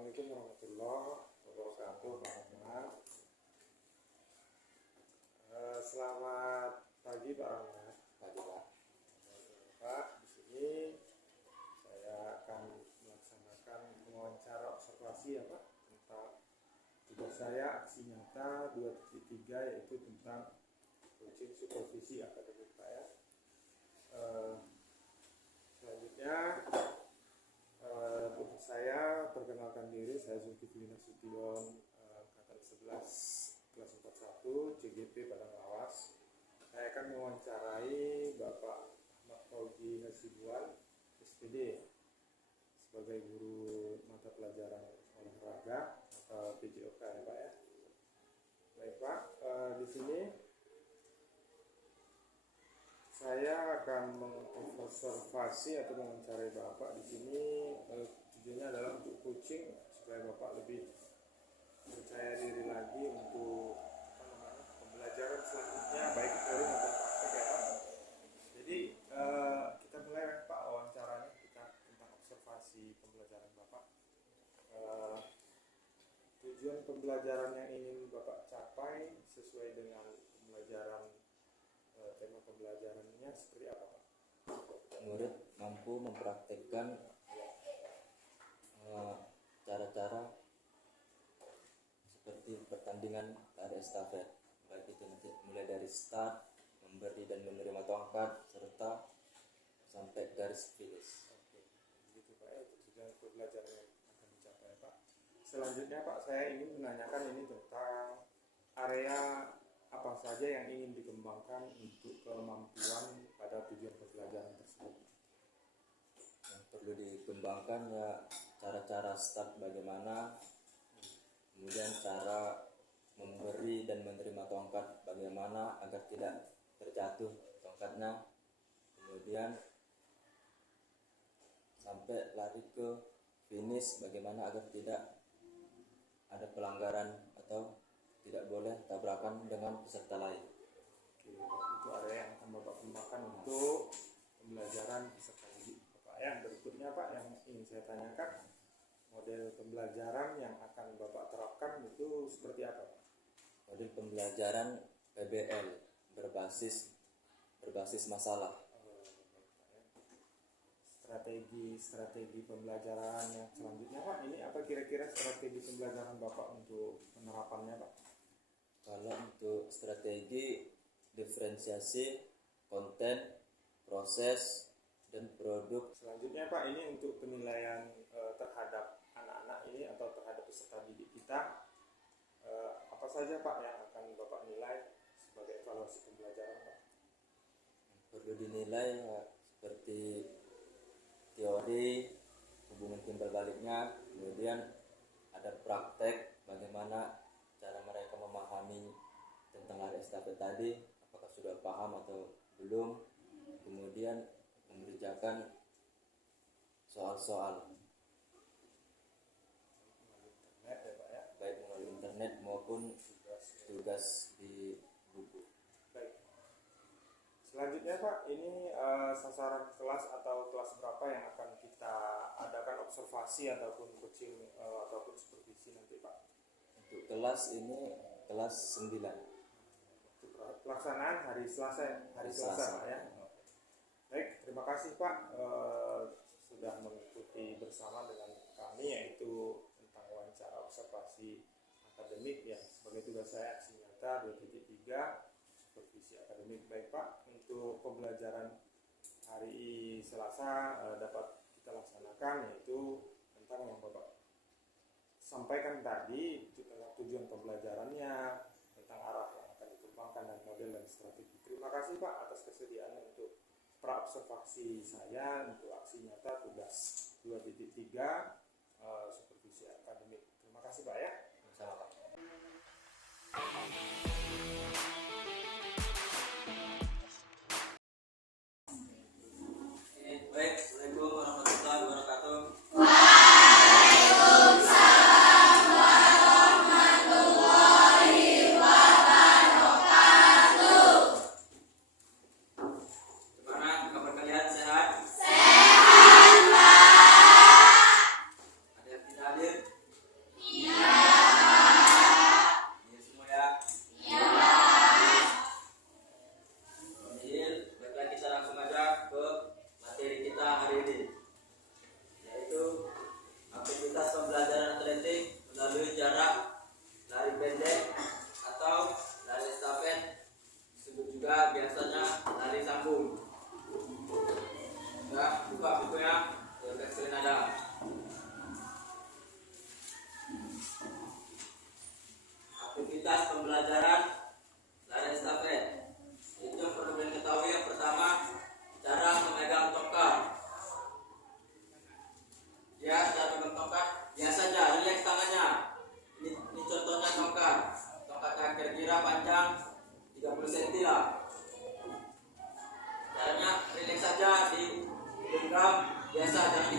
Assalamualaikum warahmatullahi wabarakatuh, Pak Rahmat. Selamat pagi, Pak Rahmat. Pagi, Pak. Pak, di sini saya akan melaksanakan wawancara observasi ya Pak, tentang tugas saya aksi nyata 2.3, yaitu tentang coaching supervisi akademik Pak ya. Selanjutnya untuk saya perkenalkan diri, saya Zulkifli Nasution, angkatan 11 kelas 41 CGP Padang Lawas. Saya akan mewawancarai Bapak Ahmad Fauzi Hasibuan SPD sebagai guru mata pelajaran olahraga atau PJOK ya Pak ya. Baik Pak, di sini saya akan mengobservasi atau mewawancarai Bapak di sini. Tujuannya adalah untuk coaching supaya Bapak lebih percaya diri lagi untuk pembelajaran selanjutnya, baik teori maupun praktek ya Pak. Jadi kita mulai Pak wawancaranya kita tentang observasi pembelajaran Bapak. Tujuan pembelajaran yang ingin Bapak capai sesuai dengan pembelajaran, tema pembelajarannya seperti apa Pak? Murid mampu mempraktekkan cara-cara seperti pertandingan lari estafet, baik itu nanti mulai dari start, memberi dan menerima tongkat, serta sampai garis finish. Oke, begitu Pak ya, tujuan pembelajaran yang akan dicapai Pak. Selanjutnya Pak, saya ingin menanyakan ini tentang area apa saja yang ingin dikembangkan untuk kemampuan pada tujuan pembelajaran tersebut. Yang perlu dikembangkan ya cara-cara start bagaimana, kemudian cara memberi dan menerima tongkat bagaimana agar tidak terjatuh tongkatnya, kemudian sampai lari ke finish bagaimana agar tidak ada pelanggaran atau tidak boleh tabrakan dengan peserta lain. Oke, itu area yang akan Bapak kembangkan untuk pembelajaran peserta didik Bapak. Yang berikutnya Pak, yang ingin saya tanyakan, model pembelajaran yang akan Bapak terapkan itu seperti apa Pak? Model pembelajaran PBL berbasis masalah. Strategi pembelajaran yang selanjutnya Pak, ini apa kira-kira strategi pembelajaran Bapak untuk penerapannya Pak? Kalau untuk strategi diferensiasi konten, proses, dan produk. Selanjutnya Pak, ini untuk penilaian terhadap anak-anak ini atau terhadap peserta didik kita, apa saja Pak yang akan Bapak nilai sebagai evaluasi pembelajaran Pak? Perlu dinilai seperti teori, hubungan timbal baliknya, kemudian ada praktek bagaimana cara mereka memahami tentang lari estafet tadi, apakah sudah paham atau belum, kemudian mengerjakan soal-soal Internet ya Pak ya? baik melalui internet maupun tugas di buku. Baik. Selanjutnya Pak, ini sasaran kelas atau kelas berapa yang akan kita adakan observasi ataupun coaching ataupun supervisi nanti Pak? Untuk kelas ini kelas 9. Pelaksanaan hari Selasa Pak ya. Baik, terima kasih Pak sudah mengikuti bersama dengan kami, yaitu tentang wawancara observasi akademik ya sebagai tugas saya aksi nyata 2.3 supervisi akademik. Baik Pak, untuk pembelajaran hari Selasa dapat kita laksanakan, yaitu tentang yang Bapak sampaikan tadi, tentang tujuan pembelajarannya, tentang arah yang akan dikembangkan dan model dan strategi. Terima kasih Pak atas kesediaannya untuk praobservasi saya untuk aksi nyata tugas 2.3 supervisi akademik. Terima kasih Pak ya. Sama Pak. Baik, Assalamualaikum warahmatullahi wabarakatuh. Gimana kabar kalian, sehat? Sehat, Pak. Ada yang tidak hadir?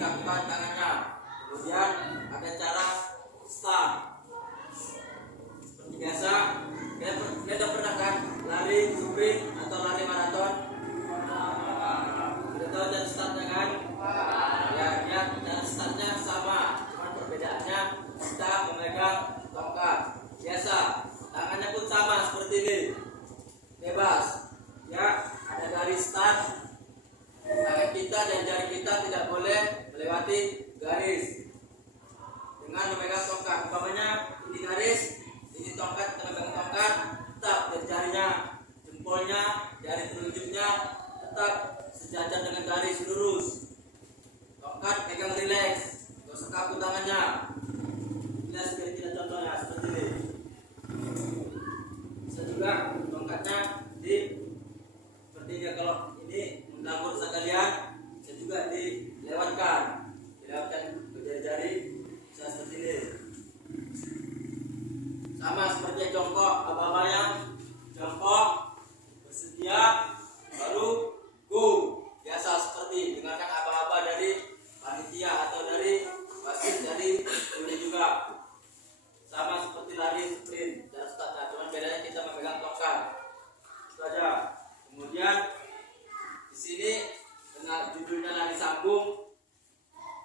dikakukan tangannya. Kemudian ada cara start. Seperti biasa, kita pernah kan lari sprint atau lari maraton? Kita tahu cara startnya kan? Ya, cara startnya sama, cuma perbedaannya kita memegang tongkat. Biasa, tangannya pun sama seperti ini, bebas. Ya, ada garis start. Tangan kita dan jari kita tidak boleh melewati garis. Dengan memegang tongkat, umpamanya ini garis, ini tongkat, kita memegang tongkat, tetap dan jarinya, jempolnya, jari telunjuknya tetap sejajar dengan garis lurus. Tongkat pegang rileks, gak usah kaku tangannya. Bila seperti tidak contohnya seperti ini. Bisa juga tongkatnya di seperti ini. Kalau ini mengganggu urusan kalian, bisa juga dilewatkan ke jari-jari, bisa seperti ini. Sama seperti jongkok, abal-abalnya jongkok, bersedia, baru go. Biasa seperti dengarkan aba-aba dari panitia atau dari wasit, dari ini juga. Sama seperti lari sprint dan startnya, cuma bedanya kita memegang tongkat. Itu aja. Kemudian di sini dengan judulnya lari sambung,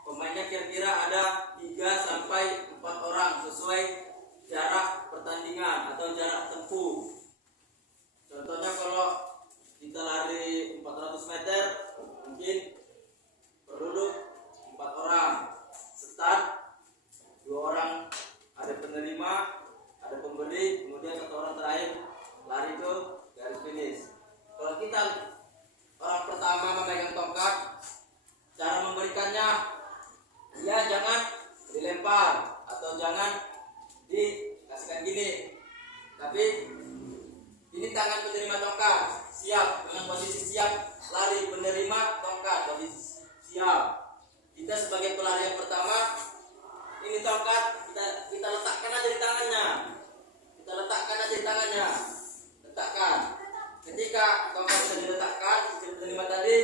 pemainnya kira-kira ada 3 sampai 4 orang sesuai jarak pertandingan atau jarak tempuh. Contohnya kalau kita lari 400 meter, mungkin berduduk 4 orang, start 2 orang, ada penerima, ada pemberi, kemudian 1 orang terakhir lari ke garis finish. Kalau kita orang pertama memegang tongkat, cara memberikannya, ya jangan dilempar atau jangan dikasihkan gini, tapi ini tangan penerima tongkat siap dengan posisi siap lari, penerima tongkat posisi siap. Kita sebagai pelari yang pertama, ini tongkat kita letakkan aja di tangannya, letakkan. Ketika tongkat sudah diletakkan, si penerima tadi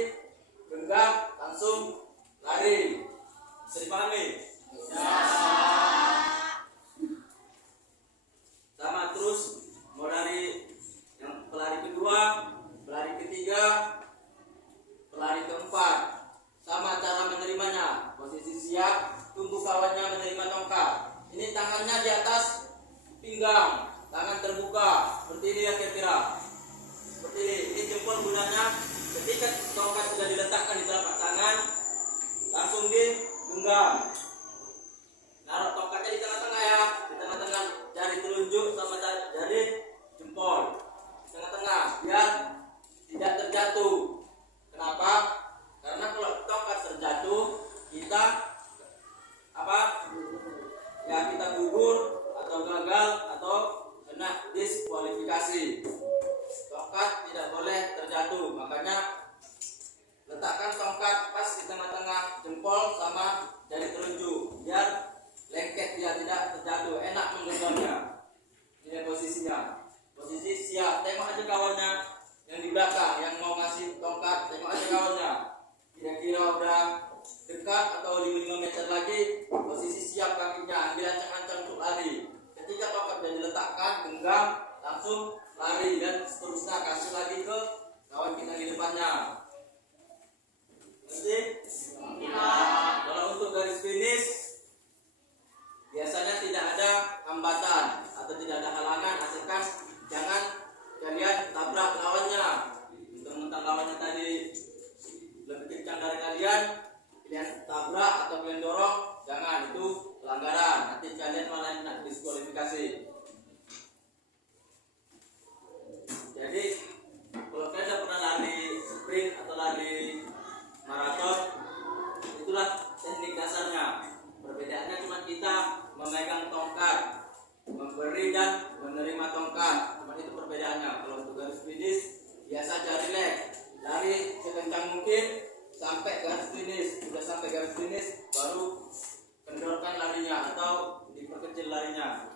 genggam langsung lari. Bisa dipahami? Sama terus mau lari yang pelari kedua, pelari ketiga, pelari keempat, sama cara menerimanya. Posisi siap, tunggu kawannya menerima tongkat. Ini tangannya di atas pinggang, tangan terbuka seperti ini ya kira-kira. Seperti ini jempol gunanya ketika tongkat sudah diletakkan di telapak tangan, langsung digenggam. Naruh tongkatnya di tengah-tengah ya, di tengah-tengah jari telunjuk sama jari jempol, di tengah-tengah biar tidak terjatuh. Kenapa? Karena kalau tongkat terjatuh, kita kita gugur atau gagal atau kena diskualifikasi. Tongkat tidak boleh terjatuh, makanya letakkan tongkat pas di tengah-tengah jempol sama jari telunjuk biar lengket, dia tidak terjatuh, enak menggenggamnya. Ini posisinya, posisi siap. Tengok aja kawannya yang di belakang yang mau ngasih tongkat, tengok aja kawannya kira-kira udah dekat atau 5 meter lagi, posisi siap kakinya, ambil ancang-ancang untuk lari. Ketika tongkat sudah diletakkan, genggam, langsung lari dan seterusnya, kasih lagi ke kawan kita di depannya. Ngerti? Kalau untuk garis finish biasanya tidak ada hambatan atau tidak ada halangan, asalkan jangan kalian tabrak lawannya. Mentang-mentang lawannya tadi lebih kencang dari kalian tabrak atau kalian dorong, jangan, itu pelanggaran. Nanti kalian malah kena diskualifikasi. Jadi kalau kalian sudah pernah lari sprint atau lari maraton, itulah teknik dasarnya. Perbedaannya cuma kita memegang tongkat, memberi dan menerima tongkat, cuma itu perbedaannya. Kalau untuk garis finish biasa jari leg, lari sekencang mungkin sampai garis finish. Sudah sampai garis finish baru kendorkan larinya atau diperkecil larinya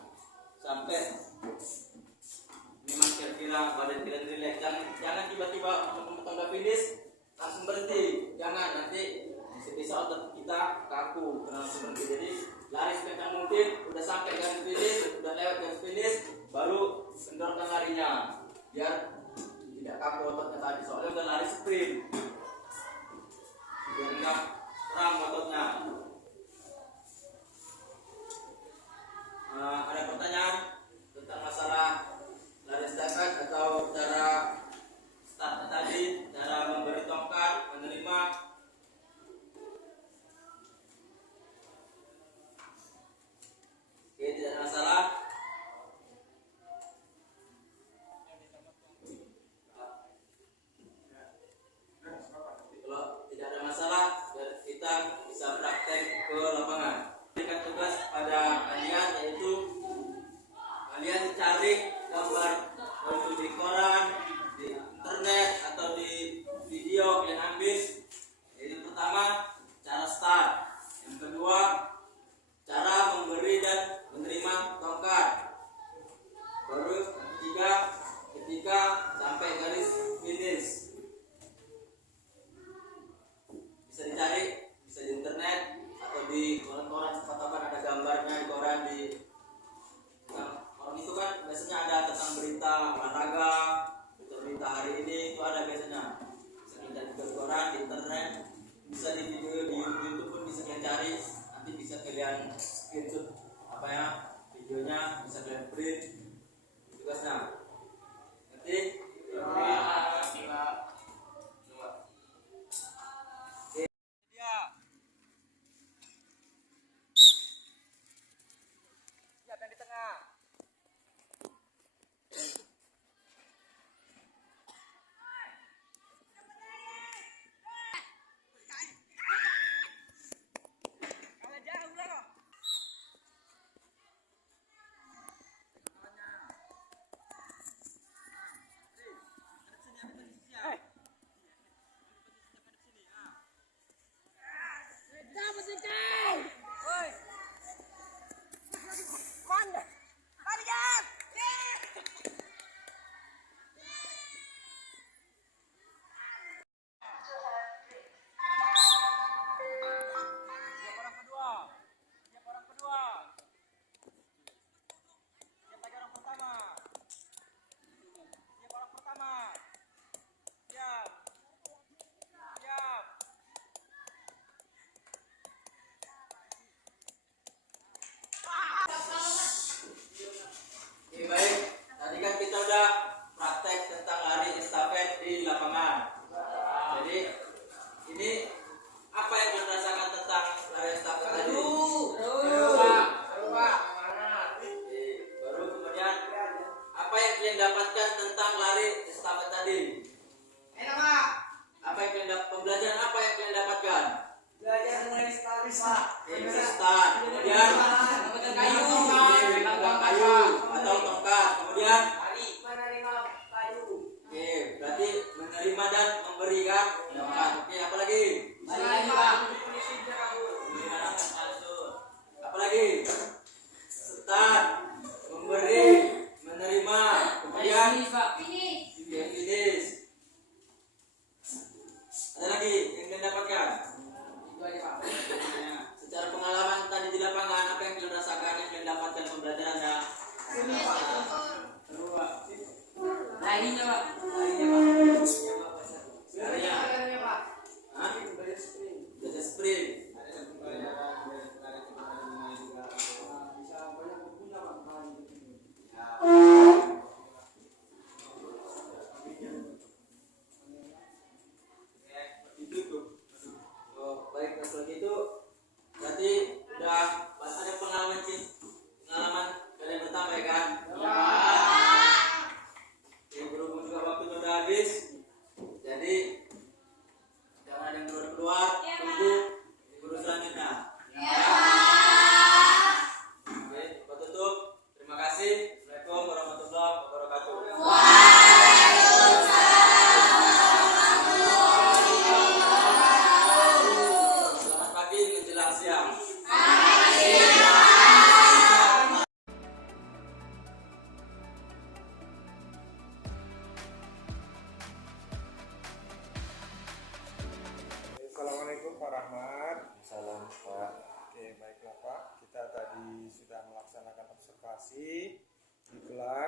sampai memang kira-kira badan kalian rileks. Jangan tiba-tiba memotong finish langsung berhenti, jangan, nanti bisa otot kita kita kaku. Kenapa seperti itu? Jadi lari sekencang mungkin, udah sampai garis finish, udah lewat garis finish, baru kendorkan larinya biar tidak kaku ototnya tadi, soalnya udah lari sprint biar enggak kram ototnya. Ada pertanyaan tentang masalah lari estafet atau cara start tadi, cara memberi tongkat, menerima? Oke, tidak ada masalah. Kalau tidak ada masalah, kita bisa praktek ke lapangan. Berikan tugas pada kalian, yaitu kalian cari gambar itu di koran, di internet atau di video kalian ambil. Jadi pertama cara start, yang kedua cara memberi dan menerima tongkat, baru yang ketiga ketika sampai garis finish. Bisa dicari, bisa di internet atau di koran-koran, siapa kan ada gambarnya di koran. Di koran itu kan biasanya ada tentang berita olahraga, berita hari ini itu ada biasanya. Bisa kita juga di koran, di internet, bisa di video di YouTube pun bisa kalian cari. Nanti bisa kalian screenshot apa ya videonya, bisa kalian print tugasnya. Nanti baik, tadi kan kita udah praktek tentang lari estafet di lapangan. Jadi ini apa yang kalian rasakan tentang lari estafet tadi? Baru kemudian apa yang kalian dapatkan tentang lari estafet tadi? Apa yang kalian pembelajaran apa yang kalian dapatkan? Belajar mulai start, Pak. Start, kemudian pegang kayu atau tongkat, kemudian Menerima kayu. oke, berarti menerima dan memberi kan? Tongkat. Oke, apa lagi? Apa lagi? Start, memberi, menerima, kemudian finish. Ada lagi yang kalian dapatkan? Secara pengalaman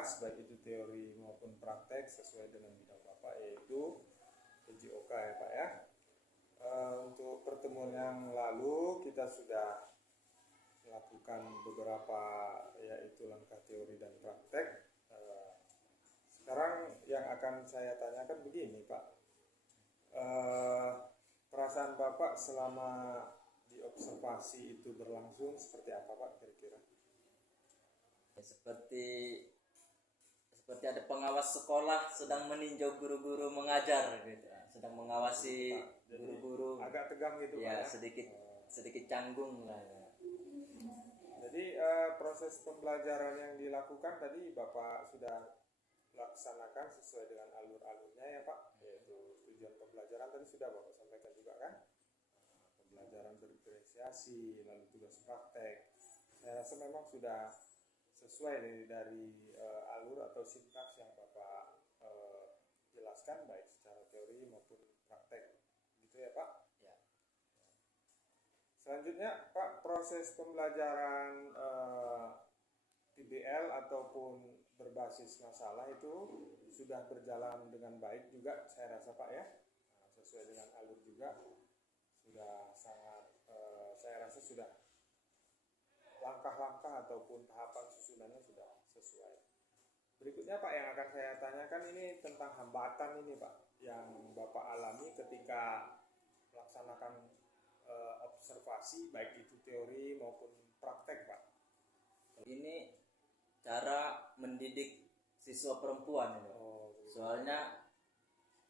kelas baik itu teori maupun praktek sesuai dengan bidang Bapak yaitu PJOK ya Pak ya. Untuk pertemuan yang lalu kita sudah melakukan beberapa yaitu langkah teori dan praktek. Sekarang yang akan saya tanyakan begini Pak, perasaan Bapak selama diobservasi itu berlangsung seperti apa Pak kira-kira? Ya, seperti ada pengawas sekolah sedang meninjau guru-guru mengajar gitu, sedang mengawasi Jadi guru-guru. agak tegang gitu Ya, Pak ya? sedikit canggung lah. Jadi proses pembelajaran yang dilakukan tadi Bapak sudah laksanakan sesuai dengan alur-alurnya ya Pak, yaitu tujuan pembelajaran tadi sudah Bapak sampaikan juga kan. Pembelajaran berdifferensiasi, lalu tugas praktek. Saya rasa memang sudah sesuai dari alur atau sintaks yang Bapak jelaskan baik secara teori maupun praktek, gitu ya Pak. Ya. Selanjutnya Pak, proses pembelajaran PBL ataupun berbasis masalah itu sudah berjalan dengan baik juga saya rasa Pak ya. Sesuai dengan alur juga sudah sangat saya rasa sudah langkah-langkah ataupun tahapan susunannya sudah sesuai. Berikutnya Pak yang akan saya tanyakan ini tentang hambatan ini Pak yang Bapak alami ketika melaksanakan observasi baik itu teori maupun praktek Pak. Ini cara mendidik siswa perempuan ini. Soalnya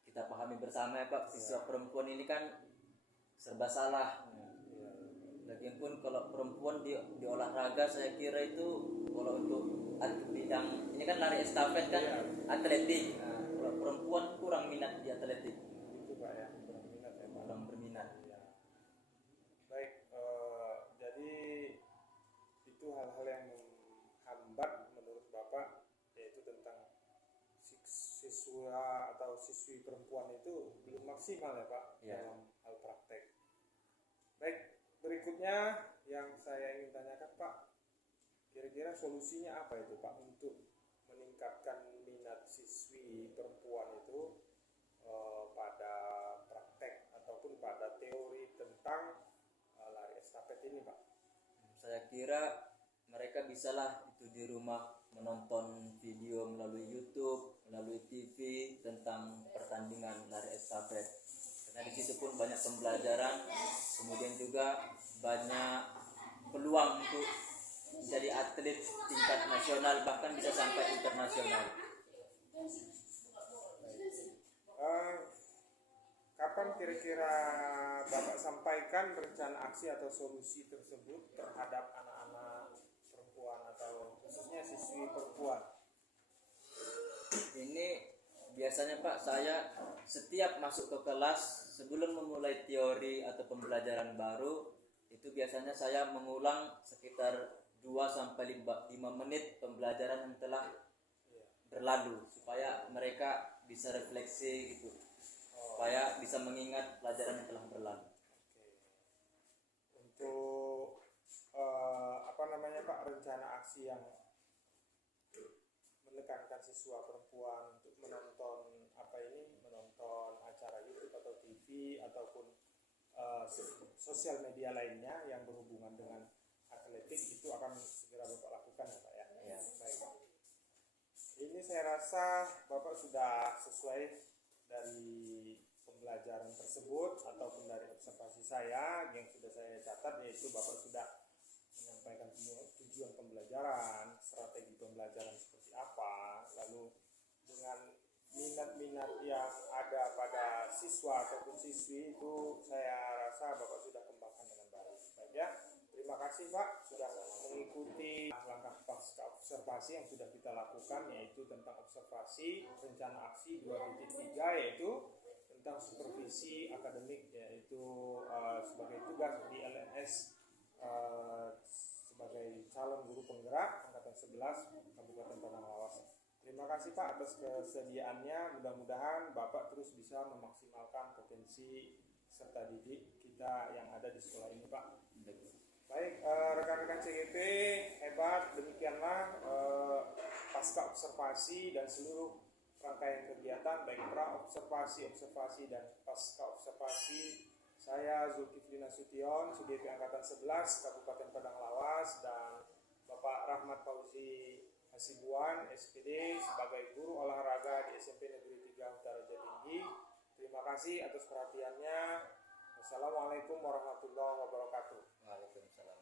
kita pahami bersama ya Pak, siswa perempuan ini kan serba salah. Lagipun kalau perempuan di olahraga saya kira itu kalau untuk bidang ini kan lari estafet kan, atletik. Nah, kalau perempuan kurang minat di atletik. Itu Pak ya, kurang minat ya Pak. Kurang berminat. Ya. Baik, jadi itu hal-hal yang menghambat menurut Bapak yaitu tentang siswa atau siswi perempuan itu belum maksimal ya Pak dalam hal praktek. Baik, berikutnya yang saya ingin tanyakan Pak, kira-kira solusinya apa itu Pak untuk meningkatkan minat siswi perempuan itu pada praktek ataupun pada teori tentang lari estafet ini Pak? Saya kira mereka bisalah itu di rumah menonton video melalui YouTube, melalui TV tentang pertandingan lari estafet. Karena di situ pun banyak pembelajaran, kemudian juga banyak peluang untuk menjadi atlet tingkat nasional bahkan bisa sampai internasional. Kapan kira-kira Bapak sampaikan rencana aksi atau solusi tersebut terhadap anak-anak perempuan atau khususnya siswi perempuan? Ini biasanya Pak, saya setiap masuk ke kelas sebelum memulai teori atau pembelajaran baru itu biasanya saya mengulang sekitar 2-5 menit pembelajaran yang telah berlalu supaya mereka bisa refleksi gitu, supaya bisa mengingat pelajaran yang telah berlalu. Untuk Pak, rencana aksi yang menekankan siswa perempuan untuk menonton menonton acara YouTube atau TV ataupun sosial media lainnya yang berhubungan dengan atletik itu akan segera Bapak lakukan ya Pak ya? Ya. Baik. Ini saya rasa Bapak sudah sesuai dari pembelajaran tersebut ataupun dari observasi saya yang sudah saya catat, yaitu Bapak sudah menyampaikan tujuan pembelajaran, strategi pembelajaran seperti apa, lalu dengan minat-minat yang ada pada siswa ataupun siswi itu saya rasa Bapak sudah kembangkan dengan baik. Baik ya, terima kasih Pak sudah mengikuti langkah pasca observasi yang sudah kita lakukan, yaitu tentang observasi rencana aksi 2.3 yaitu tentang supervisi akademik, yaitu sebagai tugas di LNS sebagai calon guru penggerak angkatan 11 Kabupaten Padang Lawas. Terima kasih Pak atas kesediaannya. Mudah-mudahan Bapak terus bisa memaksimalkan potensi serta didik kita yang ada di sekolah ini Pak. Baik. Baik, rekan-rekan CGP hebat, demikianlah pasca observasi dan seluruh rangkaian kegiatan baik pra-observasi, observasi dan pasca observasi. Saya Zulkifli Nasution, CGP Angkatan 11 Kabupaten Padang Lawas, dan Bapak Rahmat Fauzi Hasibuan SPD sebagai guru olahraga di SMP Negeri 3 Utara Jatinggi. Terima kasih atas perhatiannya. Wassalamualaikum warahmatullahi wabarakatuh. Waalaikumsalam.